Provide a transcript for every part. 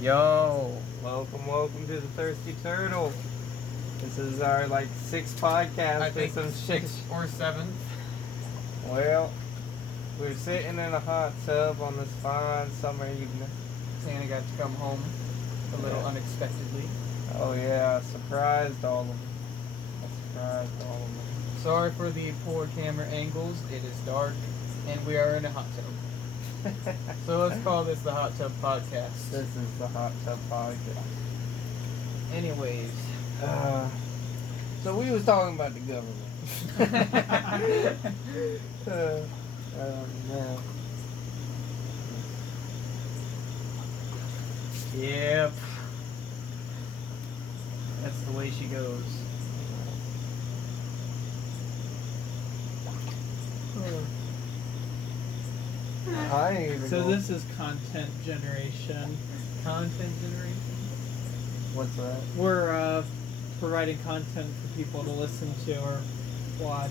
Yo, welcome to the Thirsty Turtle. This is our sixth podcast I think some shit. 6th or 7th. Well, we're sitting in a hot tub on this fine summer evening. Santa got to come home a little unexpectedly. Oh yeah, I surprised all of them. Sorry for the poor camera angles. It is dark, and we are in a hot tub. So let's call this the Hot Tub Podcast. This is the Hot Tub Podcast. Anyways. So we was talking about the government. Man. Yep. That's the way she goes. I ain't even So know- this is content generation. Content generation? What's that? We're providing content for people to listen to or watch.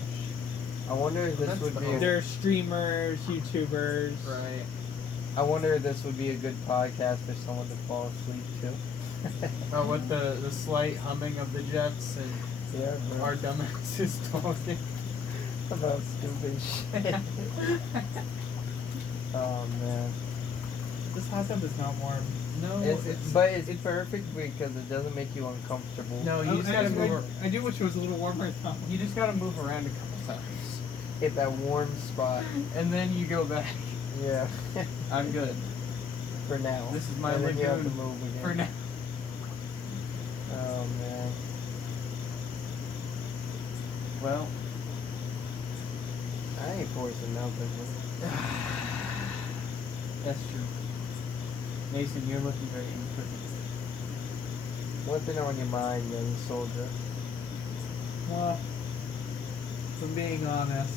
I wonder if this That's would the be. whole- They're streamers, YouTubers. Right. I wonder if this would be a good podcast for someone to fall asleep to. Oh, with the slight humming of the jets and Yeah, bro. our dumbass is talking. About stupid shit. Oh man. This hot tub is not warm. No, But it's perfect because it doesn't make you uncomfortable. No, you just gotta move. I do wish it was a little warmer though. You just gotta move around a couple times, Hit that warm spot. and then you go back. Yeah. I'm good For now. This is my and then you have to lagoon move again. for now. Oh man. Well, I ain't forcing nothing. that's true. Mason, you're looking very imperfect. What's been on your mind, young soldier? Well, if I'm being honest,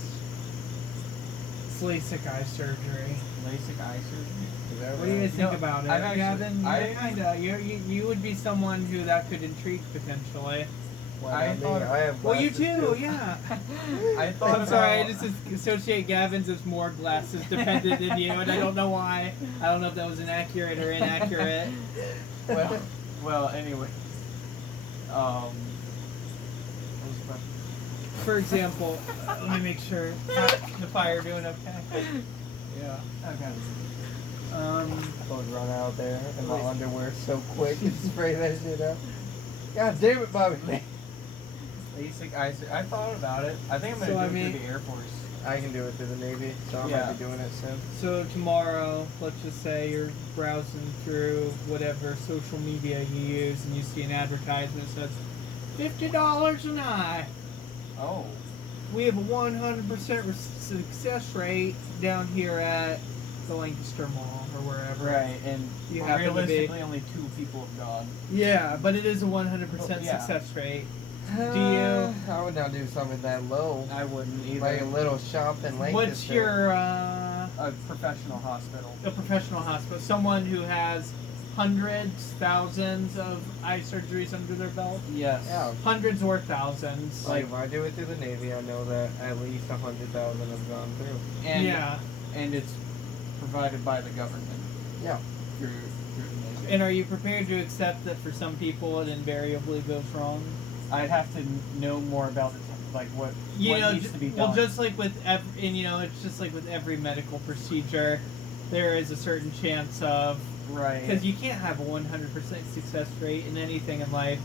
it's LASIK eye surgery. LASIK eye surgery. Is that What do you guys think No, about it? I've actually- Gavin, I- you would be someone who that could intrigue potentially. Why I not me? thought- I have Well, you glasses, too, yeah. I thought I'm sorry, I about- just associate Gavin's as more glasses dependent than you, and I don't know why. I don't know if that was inaccurate or inaccurate. Well, anyway. What was the question? For example, let me make sure the fire doing okay. Yeah. Okay. Both run out there in my underwear so quick and spray that shit up. God damn it, Bobby. LASIK eye surgery. I thought about it. I think I'm So, gonna I do it mean- through the Air Force. I can do it through the Navy, so I Yeah. might be doing it soon. So tomorrow, let's just say you're browsing through whatever social media you use and you see an advertisement that says $50 an eye. Oh. We have a 100% success rate down here at the Lancaster Mall or wherever. Right, and You happen to be- realistically only 2 people have gone. Yeah, but it is a 100% Yeah. success rate. I would not do something that low. I wouldn't either. Like a little shop in Lancaster. What's your A professional hospital. a professional hospital? Someone who has hundreds, thousands of eye surgeries under their belt? Yes. Yeah. Hundreds or thousands. Like if I do it through the Navy, I know that at least 100,000 have gone through. And, yeah. And it's provided by the government. Yeah. Through the Navy. And are you prepared to accept that for some people it invariably goes wrong? I'd have to know more about it, like what needs to be done. Well, just like with it's just like with every medical procedure, there is a certain chance of right. because you can't have a 100% success rate in anything in life,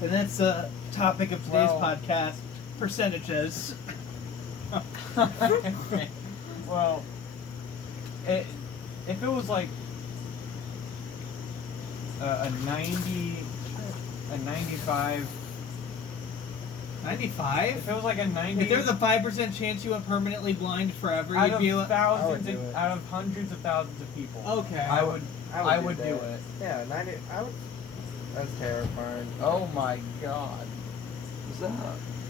and that's the topic of today's podcast: percentages. Well, if it was like a 95. 95? If it was like a 90. If there was a 5% chance you went permanently blind forever, out you'd of be like, thousands, I would do it. out of hundreds of thousands of people. okay. I would do that. it. Yeah, 90. I would. That's terrifying. Oh my god. What's up?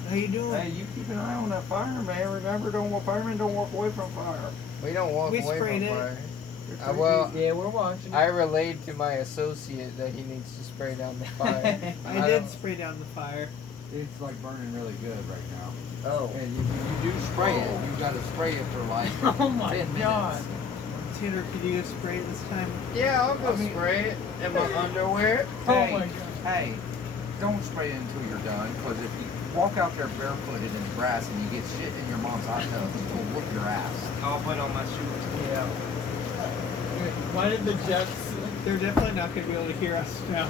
How you doing? Hey, you keep an eye on that fire, man. Remember, firemen don't walk away from fire. We don't walk We away sprayed from it. fire. Well, Yeah, we're watching. I relayed to my associate that he needs to spray down the fire. I did spray down the fire. It's like burning really good right now. Oh. And you do spray it. You got to spray it for like Oh my 10 minutes. god. Tanner, could you spray it this time? Yeah, I'll go spray it in my underwear. Oh Hey, my God. Hey, don't spray it until you're done, because if you walk out there barefooted in the grass and you get shit in your mom's hot tub, you'll whoop your ass. I'll put on my shoes. Yeah. Why did the Jets? They're definitely not going to be able to hear us now.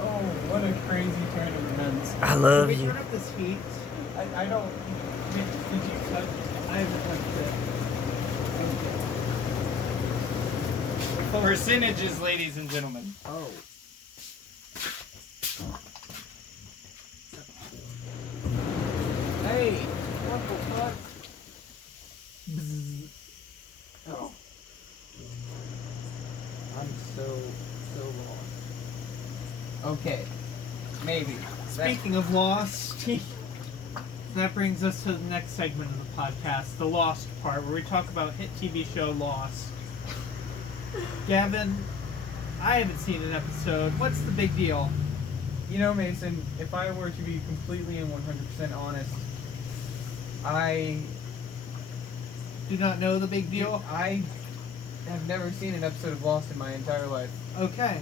Oh, what a crazy turn of events. I Can love we you. turn up this heat? I don't. Did you touch? I haven't touched it. Percentages, ladies and gentlemen. Oh. Hey, what the fuck? Oh. I'm so lost. Okay. Maybe. Speaking of Lost, that brings us to the next segment of the podcast, the Lost part, where we talk about hit TV show Lost. Gavin, I haven't seen an episode. What's the big deal? You know, Mason, if I were to be completely and 100% honest, I Do not know the big deal? I have never seen an episode of Lost in my entire life. Okay.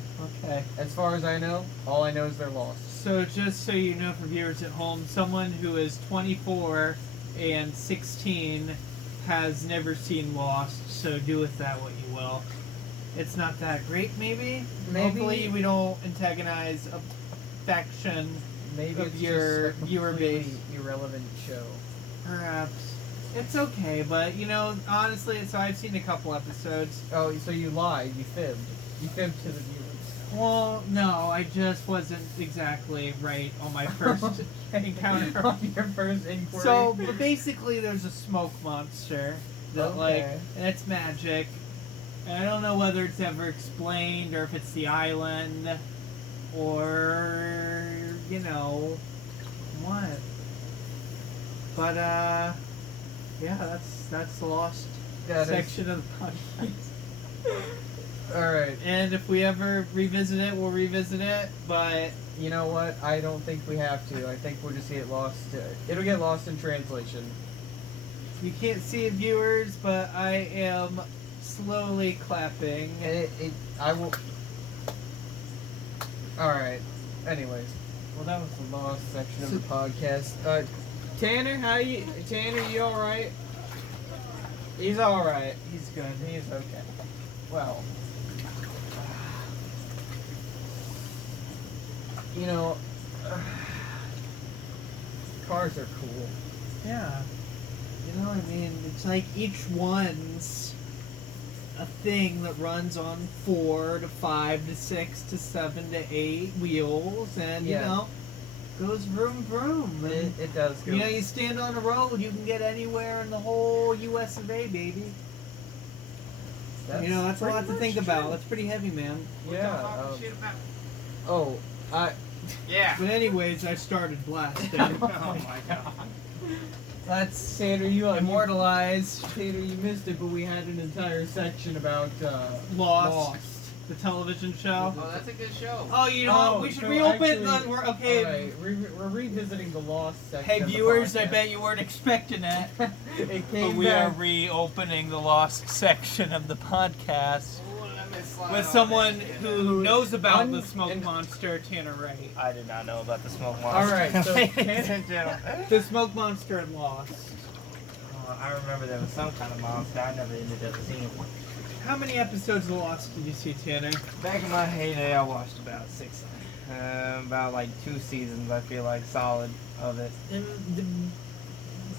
As far as I know, all I know is they're lost. So just so you know for viewers at home, someone who is 24 and 16 has never seen Lost, so do with that what you will. It's not that great, maybe? Hopefully we don't antagonize a faction Maybe of it's your just a viewer completely base. irrelevant show. Perhaps. It's okay, but, you know, honestly, so I've seen a couple episodes. Oh, so you lied. You fibbed. You fibbed to the viewers. Well, no, I just wasn't exactly right on my first encounter. On your first inquiry. So, but basically, there's a smoke monster that, Okay. and it's magic. And I don't know whether it's ever explained or if it's the island or, you know, what. But, yeah, that's the Lost That is- section of the podcast. Alright. And if we ever revisit it, we'll revisit it. But You know what? I don't think we have to. I think we'll just get lost. It'll get lost in translation. you can't see it, viewers, but I am slowly clapping. I will. Alright. Anyways. Well, that was the lost section of the podcast. Tanner, Tanner, you alright? He's alright. He's good. He's okay. Well. You know, cars are cool. Yeah. You know what I mean? It's like each one's a thing that runs on 4 to 5 to 6 to 7 to 8 wheels, and Yeah. you know, goes vroom vroom. And, It does go. you know, you stand on a road, you can get anywhere in the whole U.S. of A, baby. You know, that's a lot to think about. That's pretty heavy, man. Yeah. Yeah. But anyways, I started blasting. Oh my god. That's Tanner, you immortalized. Tanner, you missed it, but we had an entire section about Lost. The television show. Oh, that's a good show. Oh, you know, Oh, we should so reopen actually- the. Okay. Alright, we're revisiting the Lost section. Hey, of the viewers, I podcast. bet you weren't expecting it. It But came we are back. reopening the Lost section of the podcast with With someone who knows about the Un- smoke and- monster, Tanner Wright. I did not know about the smoke monster. Alright, so Ladies and gentlemen. The smoke monster in Lost. I remember there was some kind of monster. I never ended up seeing one. How many episodes of Lost did you see, Tanner? Back in my heyday, I watched about 6. About like 2 seasons, I feel like, solid of it. And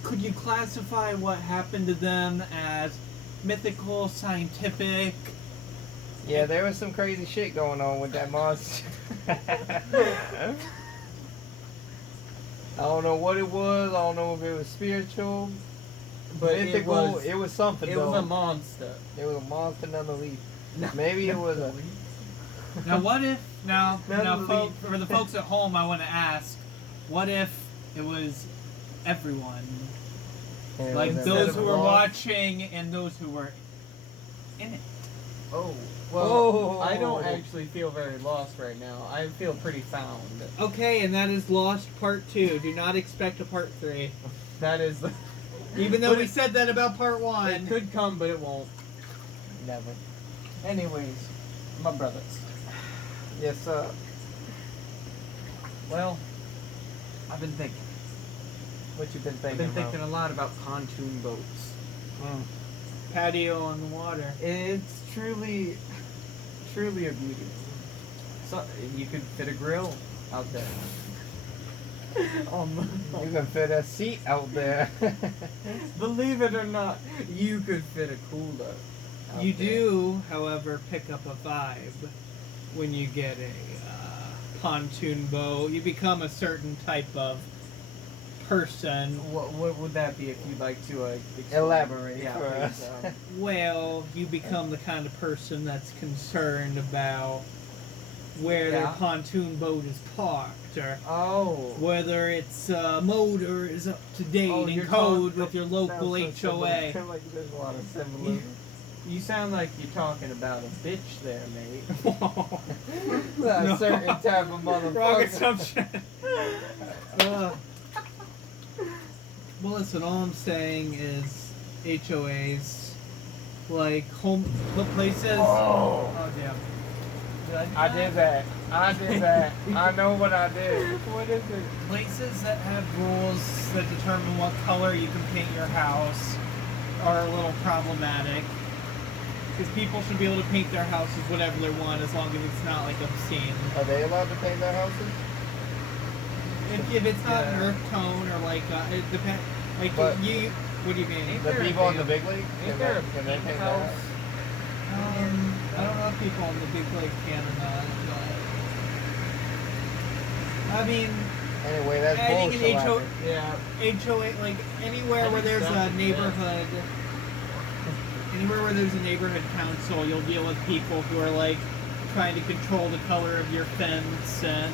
could you classify what happened to them as mythical, scientific? Yeah, there was some crazy shit going on with that monster. I don't know what it was. I don't know if it was spiritual, But mythical. It was something. it though. was a monster. It was a monster nonetheless. No. Maybe it was a. Now, what if now None folk, for the folks at home, I want to ask, what if it was everyone, it like was those a- who were Lost. watching and those who were in it? Oh. Well, Oh. I don't actually feel very lost right now. I feel pretty found. Okay, and that is Lost Part 2. Do not expect a Part 3. That is the. Even though But we it- said that about Part It 1. could come, but it won't. Never. Anyways, my brothers. Yes, sir. Well, I've been thinking. What you been I've thinking been about? thinking a lot about pontoon boats. Mm. Patio on the water. It's truly a beauty. So you could fit a grill out there. You can fit a seat out there. Believe it or not, you could fit a cooler. out You there. do, however, pick up a vibe when you get a pontoon boat. You become a certain type of person. What would that be if you'd like to explain? Elaborate Yeah, for please, us. Well, you become the kind of person that's concerned about where their Yeah. pontoon boat is parked, or Oh. whether its motor is up to date Oh, and you're code talking- with your local Sounds so HOA. similar. Like there's a lot of symbolism. You sound like you're talking about a bitch there, mate. A No. certain type of motherfucker. Wrong assumption. Well, listen, all I'm saying is HOAs, like home places. Oh. Oh, damn. I did that. I did that. I know what I did. What is it? Places that have rules that determine what color you can paint your house are a little problematic. Because people should be able to paint their houses whatever they want as long as it's not like obscene. Are they allowed to paint their houses? If it's not an Yeah. earth tone or like it depends. Like But- you, what do you mean? Ain't The there a people in the damn- big league? Ain't there a Can they pink paint their house? house? I don't know if people on the big lake can or not. But, I mean, Anyway, that's I think bullshit. an HO, Yeah. HOA, like anywhere where there's a Something, neighborhood, anywhere where there's a neighborhood council, you'll deal with people who are like trying to control the color of your fence and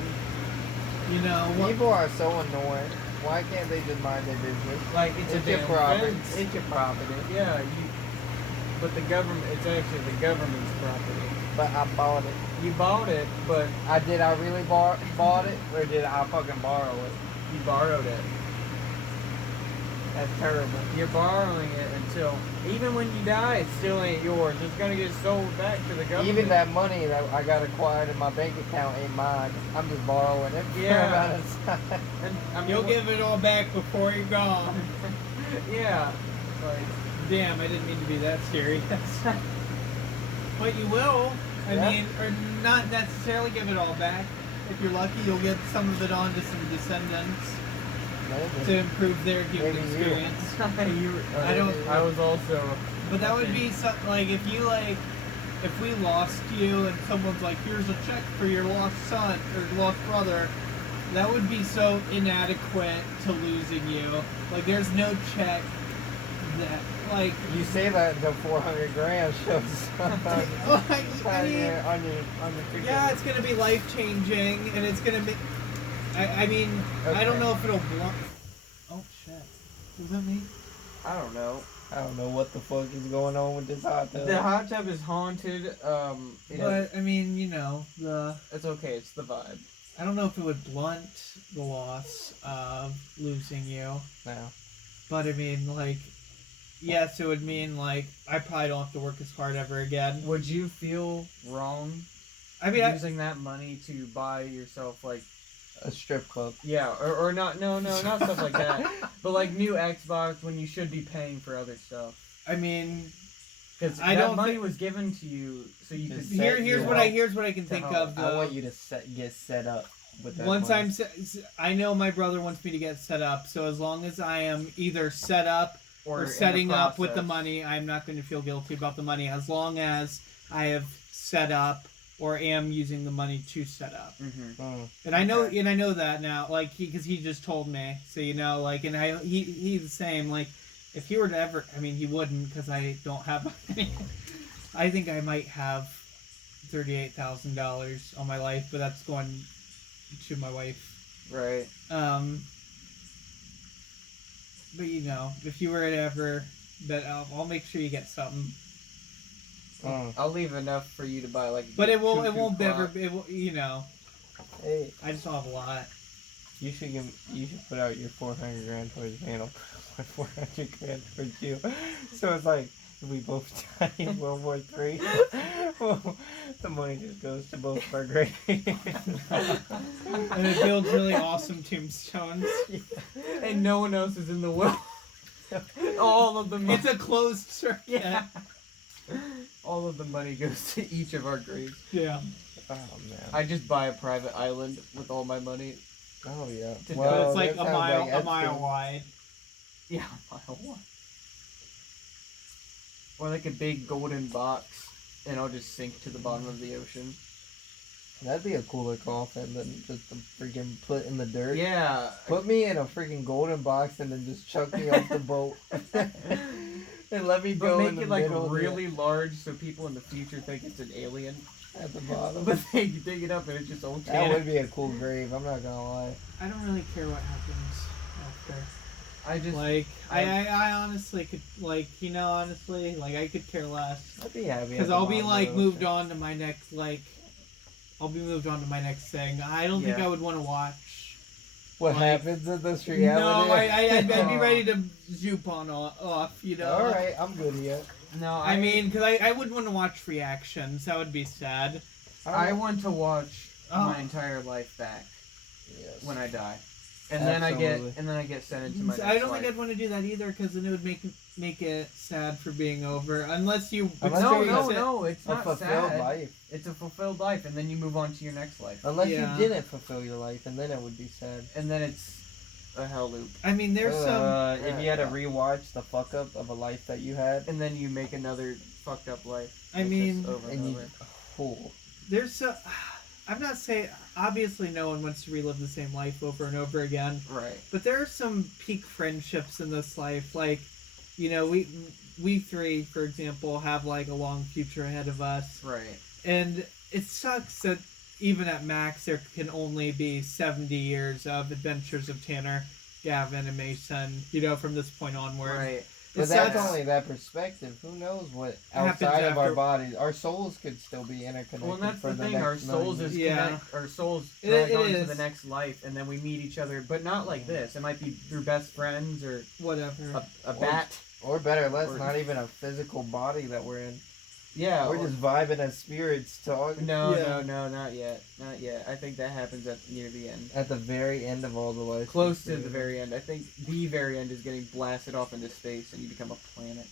what. People are so annoying. Why can't they just mind their business? Like it's It's a your damn property. fence. It's your property. Yeah, but the government, it's actually the government's property. But I bought it. You bought it, but I really bought it, or did I fucking borrow it? you borrowed it. That's terrible. You're borrowing it until, even when you die, it still ain't yours. It's gonna get sold back to the government. Even that money that I got acquired in my bank account ain't mine. I'm just borrowing it. Yeah. And, I mean, You'll give it all back before you're gone. Yeah. Like, Damn, I didn't mean to be that serious. But you will. I Yeah. mean, or not necessarily give it all back. If you're lucky, you'll get some of it on to some descendants to improve their human Maybe you. experience. I don't- I was also. But that would be like if we lost you and someone's like, here's a check for your lost son or lost brother, that would be so inadequate to losing you. Like there's no check that like You say that until 400 grand shows up on I mean, your freaking- yeah, it's gonna be life changing and it's gonna be I mean I don't Okay. know if it'll blunt. Oh shit. Was that me? I don't know. I don't know what the fuck is going on with this hot tub. The hot tub is haunted. But I mean, It's okay. It's the vibe. I don't know if it would blunt the loss of losing you, No. but I mean, like, yes, it would mean like I probably don't have to work as hard ever again. Would you feel wrong I mean, using that money to buy yourself like A strip club. or not not stuff like that, but like new Xbox when you should be paying for other stuff? I mean, Because I that don't money thi- was given to you so you could Just set here's your what I health here's what I can to think help. of. I Though. want you to get set up with that Once money. I know my brother wants me to get set up, so as long as I am either set up or in the setting up with the process. money, I'm not going to feel guilty about the money as long as I have set up or am using the money to set up. Mhm. Mm. And I know, Okay. and I know that now, like, because he just told me, so like, and he's the same. Like, if he were to ever, I mean, he wouldn't, because I don't have money. I think I might have $38,000 on my life, but that's going to my wife. Right. But if you were to ever, but I'll make sure you get something. Mm. I'll leave enough for you to buy like. But it won't cuckoo ever. clock. It will, Hey, I just don't have a lot. you should put out your 400 grand towards me, and I'll put 400 grand towards you. So it's like we both die in World War III, well, the money just goes to both of our graves. And it builds really awesome tombstones. And no one else is in the will. All of the money. It's a closed circuit. Yeah. All of the money goes to each of our graves. Yeah. Oh man. I just buy a private island with all my money. Oh yeah. But it's like that a sounds mile Epstein. wide. Yeah, a mile one. Or like a big golden box, and I'll just sink to the bottom of the ocean. That'd be a cooler coffin than just a freaking put in the dirt. Yeah. Put me in a freaking golden box and then just chuck me off the boat. And let me But go make in the it like middle of the- really large so people in the future think it's an alien. at the bottom. But they dig it up and it's just old That Tanner. would be a cool grave. I'm not gonna lie. I don't really care what happens after. I just Like, I honestly could, like, you know, honestly, like, I could care less. I'd be happy. Because I'll be, like, moved on to my next, like, I'll be moved on to my next thing. I don't think Yeah. I would want to watch. What like- happens in this reality? No, I'd be ready to zoop on off, you know? Alright, I'm good here. no. I mean, because I wouldn't want to watch reactions. That would be sad. I want to watch Oh. my entire life back Yes. when I die, and Absolutely. then I get sent into my. I next don't life. think I'd want to do that either, because then it would make it sad for being over. Unless you. Unless No, you're no, a- no. It's a not fulfilled sad. life. It's a fulfilled life, and then you move on to your next life, Unless Yeah. you didn't fulfill your life, and then it would be sad. and then it's a hell loop, I mean, there's some. If you had to rewatch the fuck up of a life that you had, and then you make another fucked up life. I It's mean, just over and and you, over. oh, There's some. I'm not saying. Obviously, no one wants to relive the same life over and over again. Right. But there are some peak friendships in this life. Like, you know, we three, for example, have like a long future ahead of us. Right. And it sucks that even at max, there can only be 70 years of adventures of Tanner, Gavin, and Mason, you know, from this point onward. Right. but It that's sucks. only that perspective. Who knows what Happens outside of our after- bodies, our souls could still be interconnected. Well, and that's for the the thing. Our next souls million is years. Yeah. our souls It- drag it on to is. the next life, and then we meet each other, but not like this. It might be through best friends or Whatever. a bat. Or better, less, Or- not even a physical body that we're in. Yeah. We're or- just vibing as spirits talking. No, Yeah. no, not yet. Not yet. I think that happens near the end. At the very end of all the life. Close to the very end. I think the very end is getting blasted off into space and you become a planet.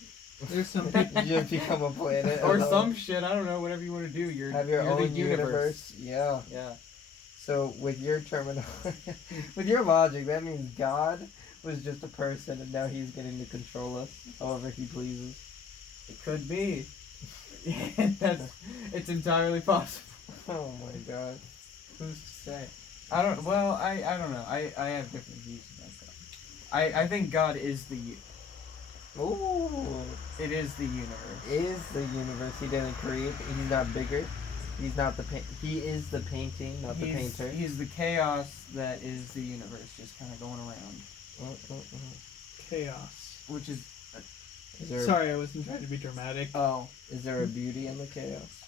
There's some people. You become a planet. Or alone. some shit, I don't know, whatever you want to do. Have your you're own the universe. Yeah. Yeah. So with your with your logic, that means God was just a person, and now he's getting to control us however he pleases. It could be. It's entirely possible. Oh my God. Who's to say? I don't know. I have different views about that. I think God is Ooh. it is the universe. Is the universe? He didn't create. He's not bigger. He's not the He is the painting, not the painter. He's the chaos that is the universe, just kind of going around. Chaos. Which is Is there Sorry, I wasn't trying to be dramatic. is there a beauty in the chaos?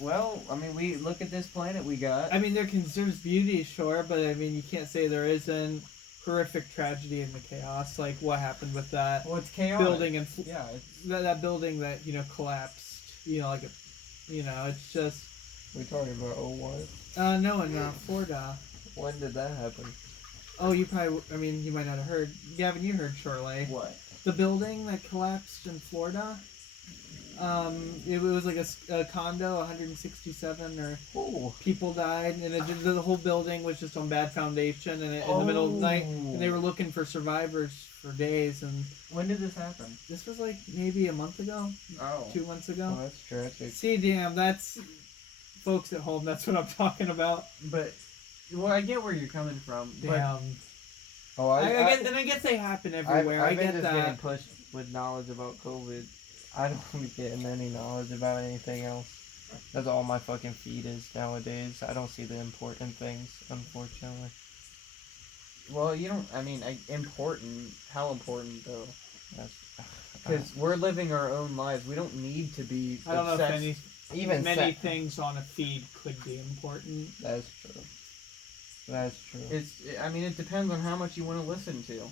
well, I mean, we look at this planet we got. I mean, there's beauty, sure, but I mean, you can't say there isn't horrific tragedy in the chaos. Like what happened with that Well, it's chaotic. building and Yeah, it's, that building that collapsed. Like it's just We're talking about 01. no, in Florida. When did that happen? Oh, you probably. I mean, you might not have heard. Gavin, you heard surely. what? The building that collapsed in Florida. It was like a condo, 167 or Oh. people died, and the whole building was just on bad foundation, and in the middle of the night, and they were looking for survivors for days, and When did this happen? this was like maybe a month ago, Oh. 2 months Oh, ago. that's tragic. See, damn, that's folks at home. That's what I'm talking about. But, well, I get where you're coming from. But Damn. Oh, I guess they happen everywhere. I've I been get just that. getting pushed with knowledge about COVID. I don't be getting any knowledge about anything else. That's all my fucking feed is nowadays. I don't see the important things, unfortunately. well, you don't. I mean, important. How important though? That's Because we're living our own lives. We don't need to be. I don't know if obsessed. even many se- things on a feed could be important. That's true. That's true. It's. I mean, it depends on how much you want to listen to.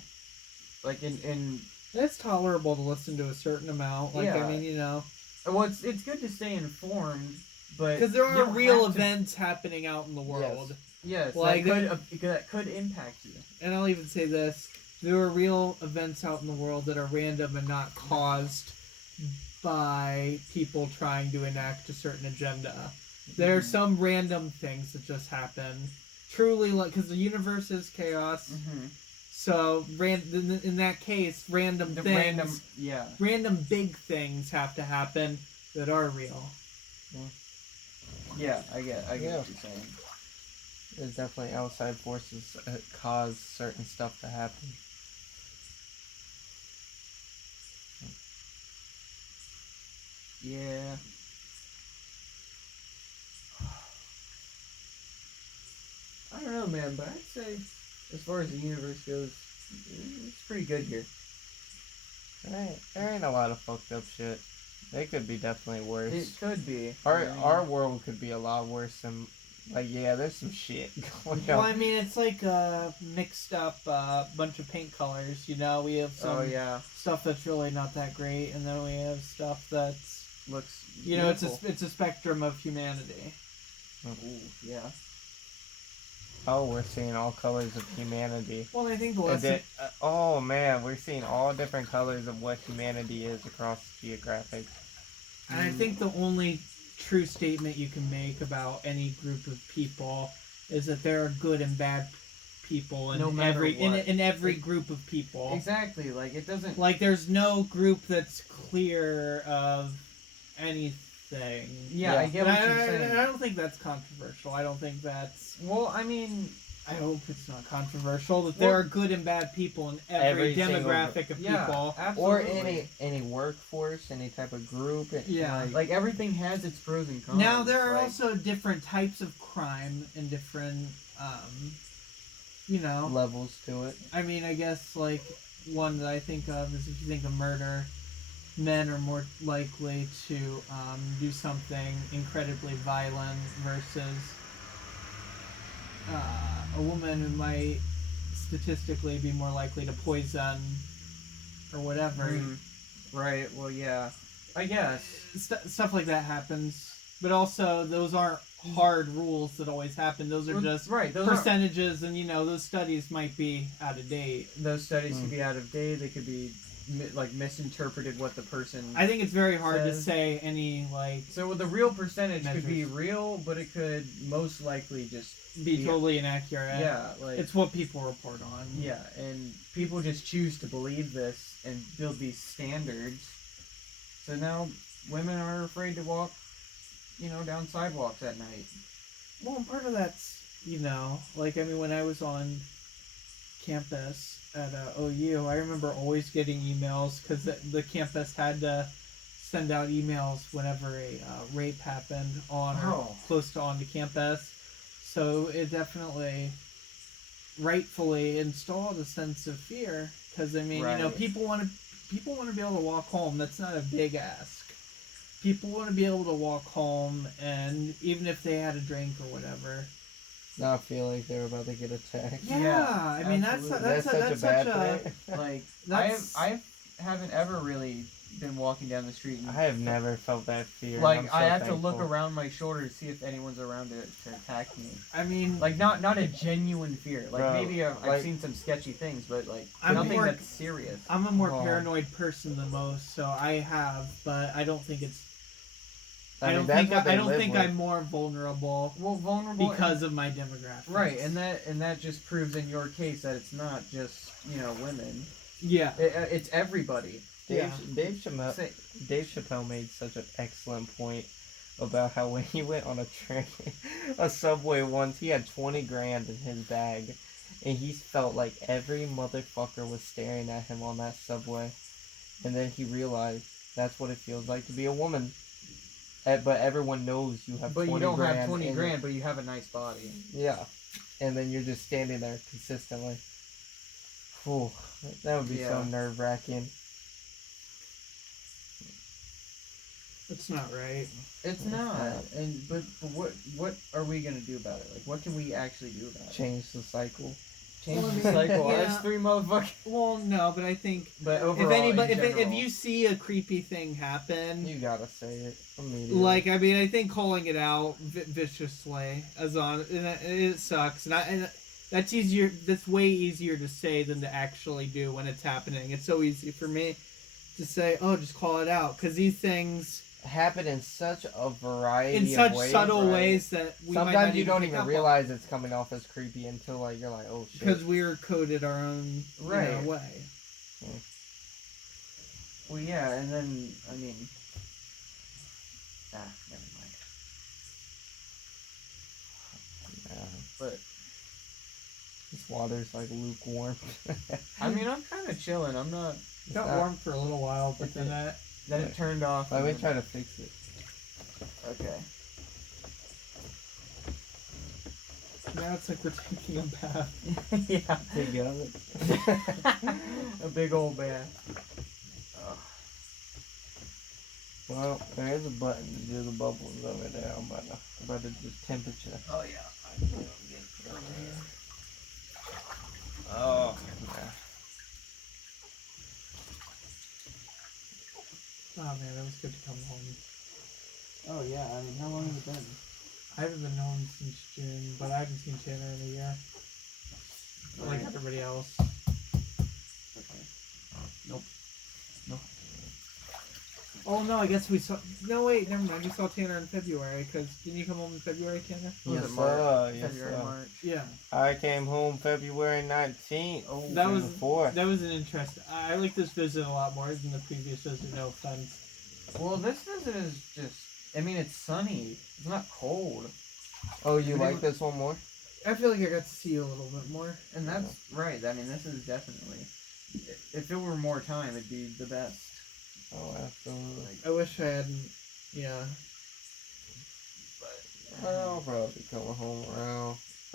Like in It's tolerable to listen to a certain amount. Like, Yeah. I mean, Well, it's good to stay informed, but because there you are don't real have to- events happening out in the world. Yes, Like, that could impact you. And I'll even say this: there are real events out in the world that are random and not caused by people trying to enact a certain agenda. There are some random things that just happen. Truly, like, because the universe is chaos. Mm-hmm. So, in that case, random things, random big things have to happen that are real. Yeah, I get what you're saying. There's definitely outside forces that cause certain stuff to happen. Yeah. I don't know, man, but I'd say, as far as the universe goes, it's pretty good here. There ain't a lot of fucked up shit. They could be definitely worse. It could be. Our world could be a lot worse than, like, yeah, there's some shit going on. Well, I mean, it's like a mixed up bunch of paint colors. We have some stuff that's really not that great, and then we have stuff that's looks. It's a spectrum of humanity. Ooh, yeah. Oh, we're seeing all colors of humanity. Well, I think the lesson... oh, man, we're seeing all different colors of what humanity is across geographic. And I think the only true statement you can make about any group of people is that there are good and bad people in every group of people. Exactly, like, it doesn't... Like, there's no group that's clear of anything. Yeah, I get what you're saying. I don't think that's controversial. I don't think that's... Well, I mean... I hope it's not controversial that there are good and bad people in every demographic of people. Absolutely. Or any workforce, any type of group. Like everything has its pros and cons. Now, there are also different types of crime and different, levels to it. I mean, I guess, like, one that I think of is if you think of murder, men are more likely to do something incredibly violent versus a woman who might statistically be more likely to poison or whatever. Right, well, yeah. I guess. Stuff like that happens. But also, those aren't hard rules that always happen. Those are just percentages, and, those studies might be out of date. Those studies could be out of date. They could be, misinterpreted what the person I think it's very hard to say any, So the real percentage could be real, but it could most likely just be totally inaccurate. Yeah, it's what people report on. Yeah, and people just choose to believe this and build these standards. So now women are afraid to walk, down sidewalks at night. Well, part of that's, when I was on campus at OU, I remember always getting emails because the campus had to send out emails whenever a rape happened on or close to on the campus. So it definitely rightfully installed a sense of fear because people want to be able to walk home. That's not a big ask. People want to be able to walk home, and even if they had a drink or whatever, not feel like they're about to get attacked. Yeah, I mean that's such a bad thing. Like I haven't ever really been walking down the street. I have never felt that fear. Like I have to look around my shoulder to see if anyone's around to attack me. I mean, like not a genuine fear. Like maybe I've seen some sketchy things, but nothing that's serious. I'm a more paranoid person than most, so I have, but I don't think it's. I don't think I'm more vulnerable. Well, vulnerable because of my demographics. Right, and that just proves in your case that it's not just women. Yeah, it's everybody. Dave Chappelle made such an excellent point about how when he went on a subway once, he had 20 grand in his bag, and he felt like every motherfucker was staring at him on that subway, and then he realized that's what it feels like to be a woman. But everyone knows you have 20 grand. But you don't have 20 grand, but you have a nice body. Yeah. And then you're just standing there consistently. Whew. That would be so nerve-wracking. It's not right. It's not. But what are we going to do about it? Like, what can we actually do about it? Change the cycle. Change Well, I the mean, cycle. yeah. That's 3 motherfuckers. Well, no, but I think But overall, if anybody, in if general, you see a creepy thing happen, You gotta say it immediately. like I mean, I think calling it out viciously as on it sucks, and that's easier. That's way easier to say than to actually do when it's happening. It's so easy for me to say, "Oh, just call it out," because these things happen in such a variety in of such ways, subtle right? ways that we might not Sometimes you don't pick even up on. realize it's coming off as creepy until like you're like, oh shit. Because we're coded our own Right. way. well, yeah, and then I mean, never mind. Yeah. But This water's like lukewarm. I mean, I'm kind of chilling. I'm not. It got warm for a little while, but then that. Then it turned off. Let me and try to fix it. Okay. Now it's like we're taking a bath. yeah. Together. A big old bath. Well, there is a button to do the bubbles over there. I'm about to do temperature. Oh yeah. I'm gonna get it over here. Oh. Yeah. Oh man, it was good to come home. Oh yeah. I mean, how long has it been? I haven't been home since June, but I haven't seen Tanner in a year. Like everybody else. Okay. Oh no, I guess we saw. No wait, never mind. We saw Tanner in February. Cause didn't you come home in February, Tanner? Was Yes, it March? sir. Yes, February, sir. March. Yeah. I came home February 19th. Oh, That through was the 4th. that was an interest. I like this visit a lot more than the previous visit. No offense. Well, this visit is just. I mean, it's sunny. It's not cold, Oh, you We like didn't- this one more? I feel like I got to see you a little bit more. and that's right. I mean, this is definitely. If it were more time, it'd be the best. Oh, absolutely. I wish I hadn't. Yeah. But I'll probably be coming home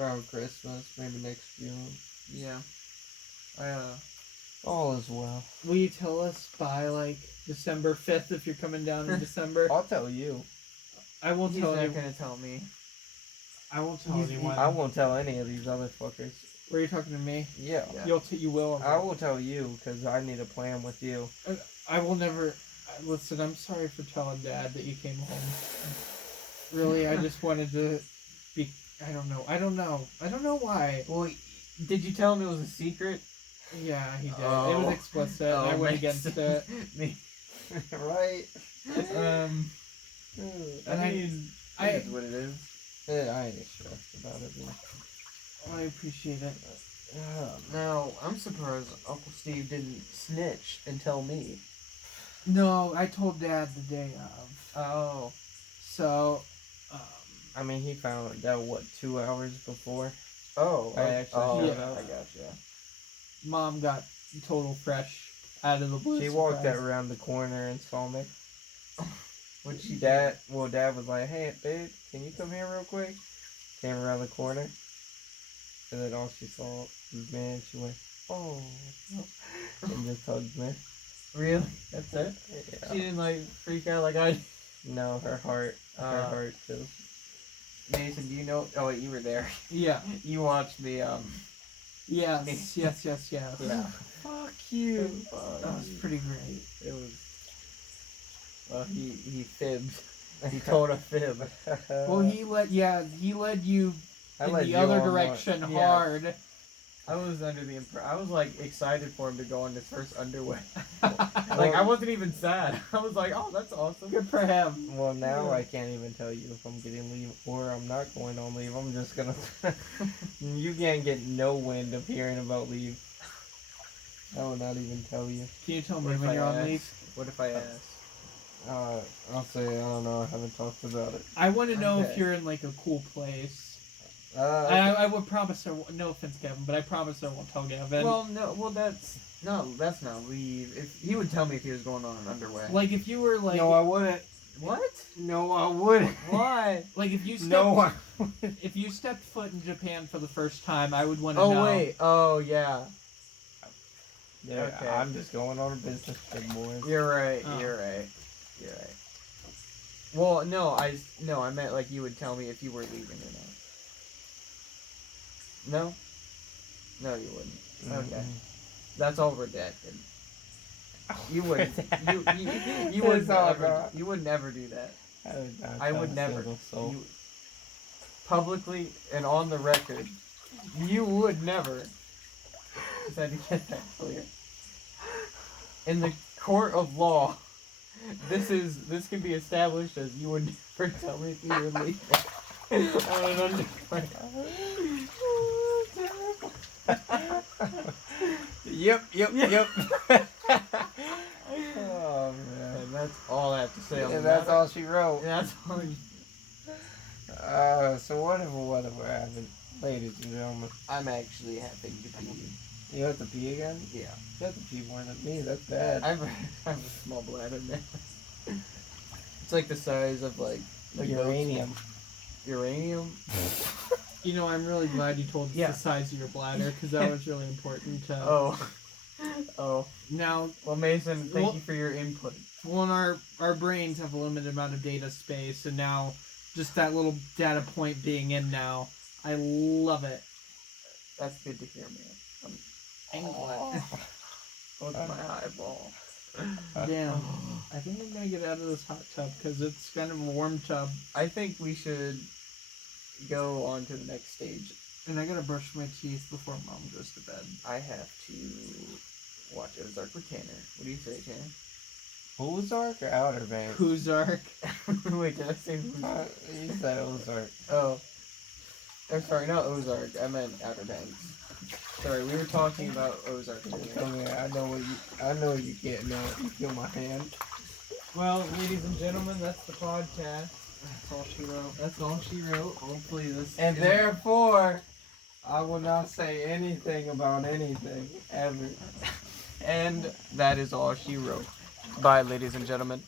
around Christmas, maybe next June. yeah. All is well. Will you tell us by like December 5th if you're coming down in December? I'll tell you. I won't He's tell not you. gonna tell me. I won't tell He's- anyone. I won't tell any of these other fuckers. Were you talking to me? Yeah. Yeah. You will. I will tell you because I need a plan with you. I will never. Listen, I'm sorry for telling Dad that you came home. Really, I just wanted to be. I don't know. I don't know why. Well, did you tell him it was a secret? Yeah, he did. It Oh. was explicit. and I went against it. Me. Right? And I mean, I- it is what it is. Yeah, I ain't stressed about it, man. I appreciate it. Now, I'm surprised Uncle Steve didn't snitch and tell me. No, I told Dad the day of. Oh. So, I mean, he found out, what, 2 hours before? Oh. I actually showed up. I gotcha. Mom got total fresh out of the blue. She walked surprise. around the corner and saw me. What'd she Dad was like, hey, babe, can you come here real quick? Came around the corner. And then all she saw was me and she went, oh. And just hugged me. do? Really? That's it? Yeah. She didn't, like, freak out like I did? No, her heart too. Mason, do you know? Oh, wait, you were there. Yeah. You watched the, Yes. Yes. Yeah. Fuck you. That was pretty great. It was. Well, he fibbed. He told a fib. Well, he led you I in let the you other on direction Yeah. hard. I was under the I was, like, excited for him to go on his first underway. Like, Like, I wasn't even sad. I was like, oh, that's awesome. good for him. Well, now I can't even tell you if I'm getting leave or I'm not going on leave. I'm just gonna. You can't get no wind of hearing about leave. I will not even tell you. Can you tell What me if when I you're on ask? leave? What if I ask? I'll say I don't know. I haven't talked about it. I want to know if Okay. you're in like a cool place. Okay. I would promise. No offense, Gavin, but I promise I won't tell Gavin. That's not leave. If he would tell me if he was going on an underway. like if you were like, no, I wouldn't. What? No, I wouldn't. Why? like if you stepped, No, I wouldn't. if you stepped foot in Japan for the first time, I would want to Oh know. wait. Oh yeah. Yeah, Okay. I'm just going on a business trip, boys. You're right. Oh. You're right. You're right. Well, no, I meant like you would tell me if you were leaving or not. No. No, you wouldn't. Okay. Mm-mm. That's all redacted. You wouldn't. You It's would all never. gone. You would never do that. I would never. Single soul. You, publicly and on the record, you would never. Just had to get that clear. In the court of law, this can be established as you would never tell me if you were legal on an underground. Yep. Oh man. And that's all I have to say on And that. that's all she wrote. That's all. So whatever happened, ladies and gentlemen. I'm actually having to pee. You have to pee again? Yeah. You have to pee more than me. That's bad. I have a small bladder now. It's like the size of like Uranium. Uranium. You know, I'm really glad you told us Yeah. the size of your bladder, because that was really important. Oh. Now, Well, Mason, thank you for your input. well, our brains have a limited amount of data space, and now just that little data point being in now, I love it. That's good to hear, man. I'm glad. Look at my eyeball. Damn. I think I'm gonna get out of this hot tub because it's kind of a warm tub, I think we should go on to the next stage. and I gotta brush my teeth before Mom goes to bed. I have to watch Ozark with Tanner. What do you say, Tanner? Ozark or Outer Banks? Ozark. Wait, did I say Ozark? You said Ozark. Oh. I'm sorry, not Ozark. I meant Outer Banks. Sorry, we were talking about Ozark. Come here. I know what you getting at. You feel my hand. Well, ladies and gentlemen, that's the podcast. That's all she wrote. That's all she wrote. Hopefully this. And isn't- therefore, I will not say anything about anything ever. And that is all she wrote. Bye, ladies and gentlemen.